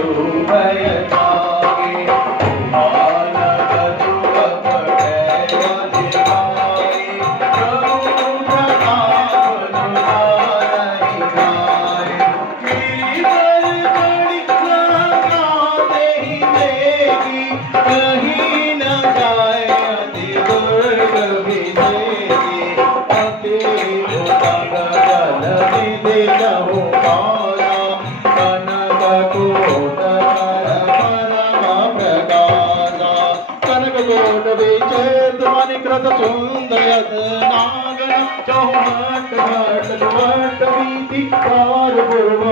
उभय जागे मान बधु अपने अधिकारे प्रभु प्रताप दुलारहि गाए कीर्तन बड़ी लंका देहि देगी कहीं न जाए अति दुर्ग विजेगी अति उदग जल विधि लहु पारा कनक कोटकर परम प्रकाशा कनक कोट विचेत मणिकृत सुंदर नागन चौहट घट घट वीति पार पूर्व